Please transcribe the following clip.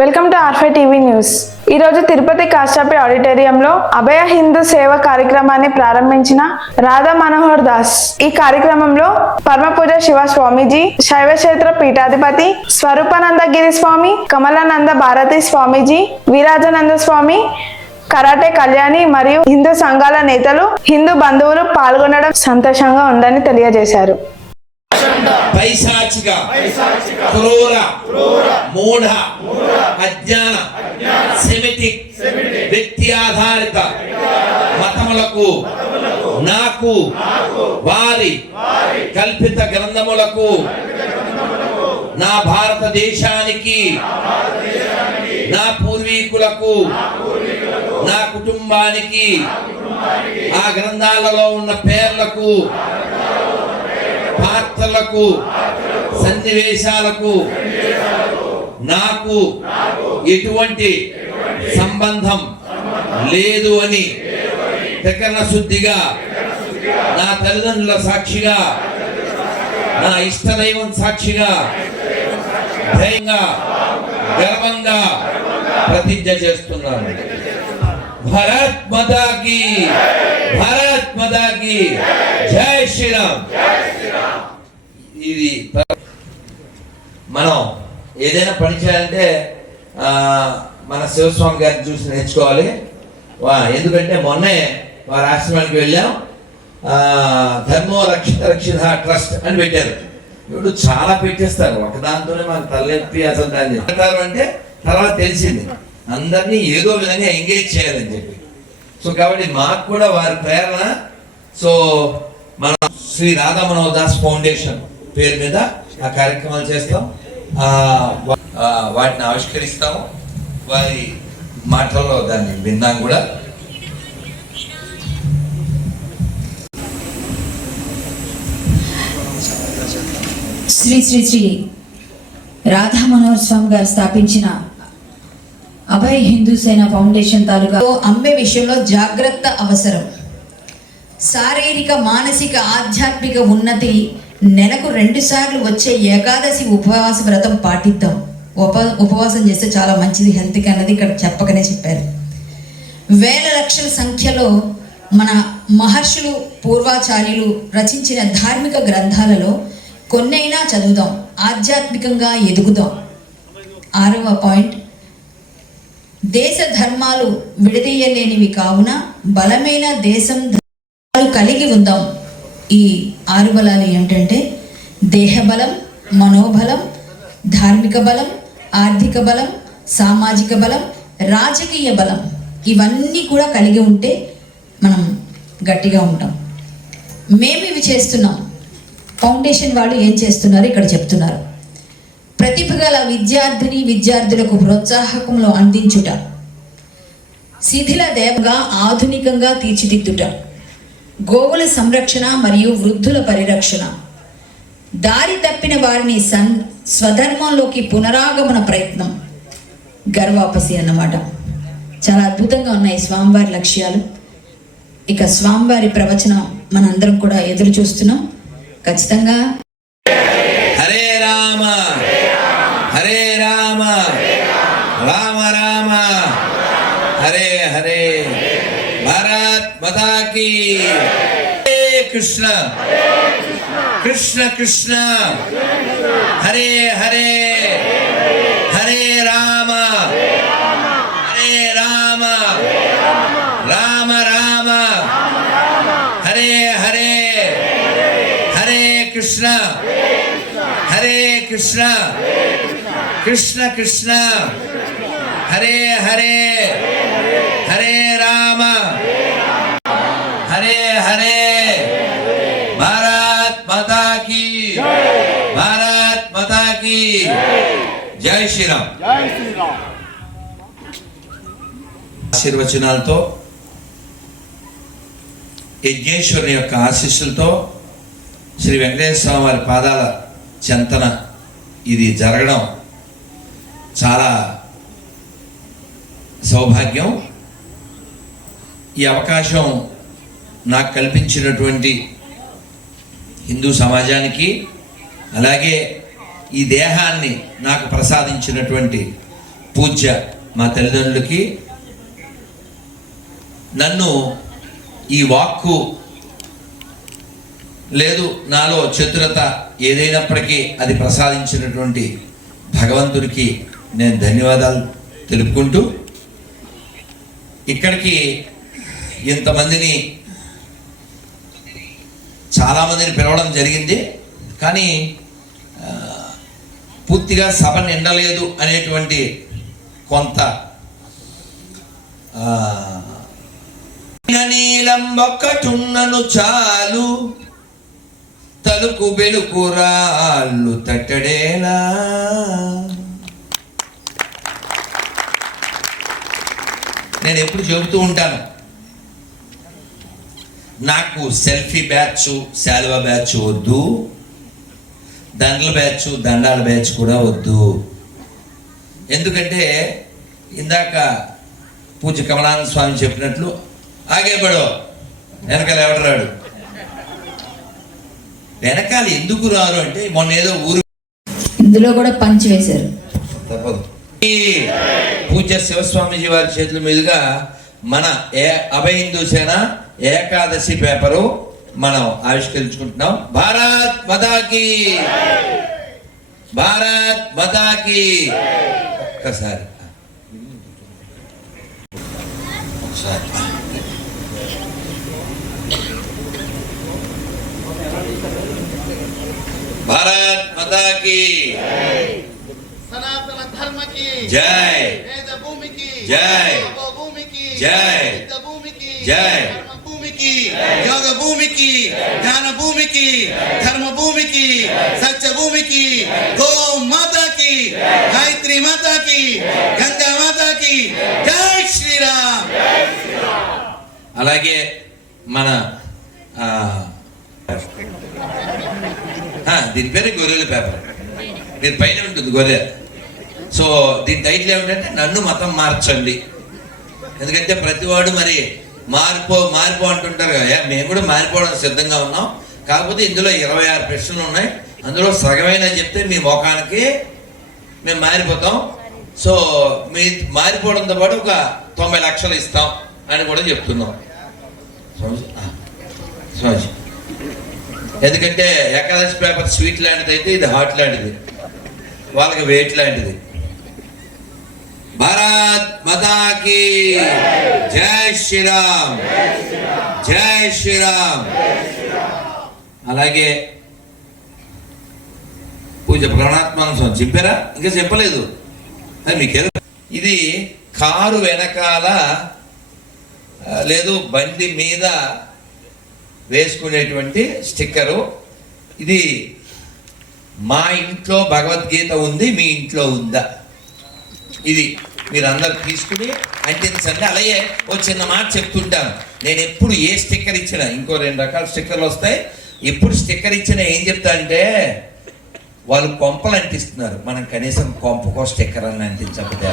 Welcome to ఆర్5 TV news. ఈరోజు తిరుపతి కాశ్యపి ఆడిటోరియంలో అభయ హిందూ సేవ కార్యక్రమాన్ని ప్రారంభించిన రాధా మనోహర్ దాస్. ఈ కార్యక్రమంలో పరమపూజ శివ స్వామీజీ, శైవక్షేత్ర పీఠాధిపతి స్వరూపానందగిరి స్వామి, కమలానంద భారతి స్వామీజీ, వీరాజానంద స్వామి, కరాటే కళ్యాణి మరియు హిందూ సంఘాల నేతలు, హిందూ బంధువులు పాల్గొనడం సంతోషంగా ఉందని తెలియజేశారు. పైశాచిక, క్రూర, మూఢ, అజ్ఞాన, సెమిటిక్, వ్యక్తి ఆధారిత మతములకు, నాకు, వారి కల్పిత గ్రంథములకు, నా భారతదేశానికి, నా పూర్వీకులకు, నా కుటుంబానికి, ఆ గ్రంథాలలో ఉన్న పేర్లకు, పాత్రలకు, సన్నివేశాలకు నాకు ఎటువంటి సంబంధం లేదు అని ప్రకరణ శుద్ధిగా, నా తల్లిదండ్రుల సాక్షిగా, నా ఇష్టదైవం సాక్షిగా ధైర్యంగా, గర్వంగా ప్రతిజ్ఞ చేస్తున్నాను. భారత్ మాతా కీ, భారత్ మాతా కీ జై శ్రీరామ్. ఇది మనం ఏదైనా పని చేయాలంటే మన శివస్వామి గారిని చూసి నేర్చుకోవాలి. ఎందుకంటే మొన్నే వారి ఆశ్రమానికి వెళ్ళాం. ధర్మో రక్షిత ట్రస్ట్ అని పెట్టారు. ఇప్పుడు చాలా పెట్టేస్తారు, ఒకదాంతోనే మనకు తలెప్పి అసలు దాన్ని చెప్తారు అంటే తర్వాత తెలిసింది అందరినీ ఏదో విధంగా ఎంగేజ్ చేయాలని చెప్పి. సో కాబట్టి మాకు కూడా వారి ప్రేరణ. సో మనం శ్రీ రాధా మనోహర్ దాస్ ఫౌండేషన్ పేరు మీద ఆ కార్యక్రమాలు చేస్తాం, వాటిని ఆవిష్కరిస్తాము. వారి మాటల్లో దాన్ని విన్నాం కూడా. శ్రీ శ్రీ శ్రీ రాధా మనోహర్ స్వామి గారు స్థాపించిన అభయ హిందూ సేన ఫౌండేషన్ తాలూకా అమ్మే విషయంలో జాగ్రత్త అవసరం. శారీరక, మానసిక, ఆధ్యాత్మిక ఉన్నతి నెలకు 2 సార్లు వచ్చే ఏకాదశి ఉపవాస వ్రతం పాటిద్దాం. ఉపవాసం చేస్తే చాలా మంచిది హెల్త్కి అన్నది ఇక్కడ చెప్పకనే చెప్పారు. వేల లక్షల సంఖ్యలో మన మహర్షులు, పూర్వాచార్యులు రచించిన ధార్మిక గ్రంథాలలో కొన్నైనా చదువుదాం, ఆధ్యాత్మికంగా ఎదుగుదాం. 6వ పాయింట్, దేశ ధర్మాలు విడదీయలేనివి కావున బలమైన దేశం కలిగి ఉందాం. ఈ 6 బలాలు ఏంటంటే దేహబలం, మనోబలం, ధార్మిక బలం, ఆర్థిక బలం, సామాజిక బలం, రాజకీయ బలం. ఇవన్నీ కూడా కలిగి ఉంటే మనం గట్టిగా ఉంటాం. మేము ఇవి చేస్తున్నాం. ఫౌండేషన్ వాళ్ళు ఏం చేస్తున్నారు ఇక్కడ చెప్తున్నారు. ప్రతిభ గల విద్యార్థులకు ప్రోత్సాహకంలో అందించుట, శిథిల దేవగా ఆధునికంగా తీర్చిదిద్దుట, గోవుల సంరక్షణ మరియు వృద్ధుల పరిరక్షణ, దారి తప్పిన వారిని స్వధర్మంలోకి పునరాగమన ప్రయత్నం, గర్వాపసి అన్నమాట. చాలా అద్భుతంగా ఉన్నాయి స్వామివారి లక్ష్యాలు. ఇక స్వామివారి ప్రవచనం మనందరం కూడా ఎదురు చూస్తున్నాం. ఖచ్చితంగా హరే రామ హరే రామ రామ రామ హరే హరే. భారత్ మాతా కీ. హరే కృష్ణ కృష్ణ కృష్ణ హరే హరే. హరే రామ హరే రామ రామ రామ హరే హరే. హరే కృష్ణ హరే కృష్ణ కృష్ణ కృష్ణ హరే హరే. హరే రామ హరే హరే. భారత్ మాతా కీ, భారత్ మాతా కీ జై శ్రీరామ్. ఆశీర్వచనాలతో, యజ్ఞేశ్వరుని యొక్క ఆశీస్సులతో, శ్రీ వెంకటేశ్వర స్వామి వారి పాదాల చెంతన ఇది జరగడం చాలా సౌభాగ్యం. ఈ అవకాశం నాకు కల్పించినటువంటి హిందూ సమాజానికి, అలాగే ఈ దేహాన్ని నాకు ప్రసాదించినటువంటి పూజ్య మా తల్లిదండ్రులకి నన్ను ఈ వాక్కు లేదు నాలో చతురత ఏదైనప్పటికీ అది ప్రసాదించినటువంటి భగవంతుడికి నేను ధన్యవాదాలు తెలుపుకుంటూ ఇక్కడికి ఇంతమందిని చాలామందిని పిలవడం జరిగింది. కానీ పూర్తిగా సభ నిండలేదు అనేటువంటి కొంత నీలం ఒక్కటున్నను చాలు తలుకు బెలుకు రాళ్ళు తట్టడేలా. నేను ఎప్పుడు చెబుతూ ఉంటాను, నాకు సెల్ఫీ బ్యాచ్ శాలువా బ్యాచ్ వద్దు, దండల బ్యాచ్ దండాల బ్యాచ్ కూడా వద్దు. ఎందుకంటే ఇందాక పూజ్య కమలానంద స్వామి చెప్పినట్లు ఆగేపడో వెనకాల ఎవడు రాడు. వెనకాల ఎందుకు రారు అంటే మొన్న ఏదో ఊరు ఇందులో కూడా పంచి వేశారు. తప్పదు. పూజ్య శివస్వామీజీ వారి చేతుల మీదుగా మన అభయ హిందూ సేన ఏకాదశి పేపరు మనం ఆవిష్కరించుకుంటున్నాం. భారత్ మాతాకి, భారత్ మాతాకి. ఒక్కసారి భారత్ మాతాకి, సనాతన ధర్మ కి జై, వేద భూమికి జై, భూమికి జై, సిద్ధ భూమికి జై, ధర్మ భూమికి యోగ భూమికి జ్ఞాన భూమికి ధర్మ భూమికి సత్య భూమికి గో మాతాకి, గాయత్రి మాతాకి, గంగా మాతాకి జై శ్రీరామ్. అలాగే మన దీని పేరు గొర్రెల పేపర్. దీని పైన ఉంటుంది గొర్రె. సో దీని టైటిల్ ఏమిటంటే నన్ను మతం మార్చండి. ఎందుకంటే ప్రతివాడు మరి మారిపో అంటుంటారు కదా. మేము కూడా మారిపోవడం సిద్ధంగా ఉన్నాం. కాకపోతే ఇందులో 26 ప్రశ్నలు ఉన్నాయి. అందులో సగమైనా చెప్తే మీ ముఖానికి మేము మారిపోతాం. సో మీ మారిపోవడంతో పాటు ఒక 90 లక్షలు ఇస్తాం అని కూడా చెప్తున్నాం. స్వామి ఎందుకంటే ఏకాదశి పేపర్ స్వీట్ లాంటిది అయితే ఇది హాట్ లాంటిది, వాళ్ళకి వెయిట్ లాంటిది. భారత్ మాతాకి జై శ్రీరామ్, జై శ్రీరామ్. అలాగే పూజ ప్రణాత్మానం స్వామి చెప్పారా? ఇంకా చెప్పలేదు. అది మీకు ఇది కారు వెనకాల లేదు బండి మీద వేసుకునేటువంటి స్టిక్కరు. ఇది మా ఇంట్లో భగవద్గీత ఉంది, మీ ఇంట్లో ఉందా? ఇది మీరు అందరు తీసుకుని అంటించండి. అలాగే ఓ చిన్న మాట చెప్తుంటాను, నేను ఎప్పుడు ఏ స్టిక్కర్ ఇచ్చినా, ఇంకో 2 రకాల స్టిక్కర్లు వస్తాయి. ఎప్పుడు స్టిక్కర్ ఇచ్చినా ఏం చెప్తా అంటే వాళ్ళు కొంపలు అంటిస్తున్నారు, మనం కనీసం కొంపకో స్టిక్కర్ అని అంటించకపోతే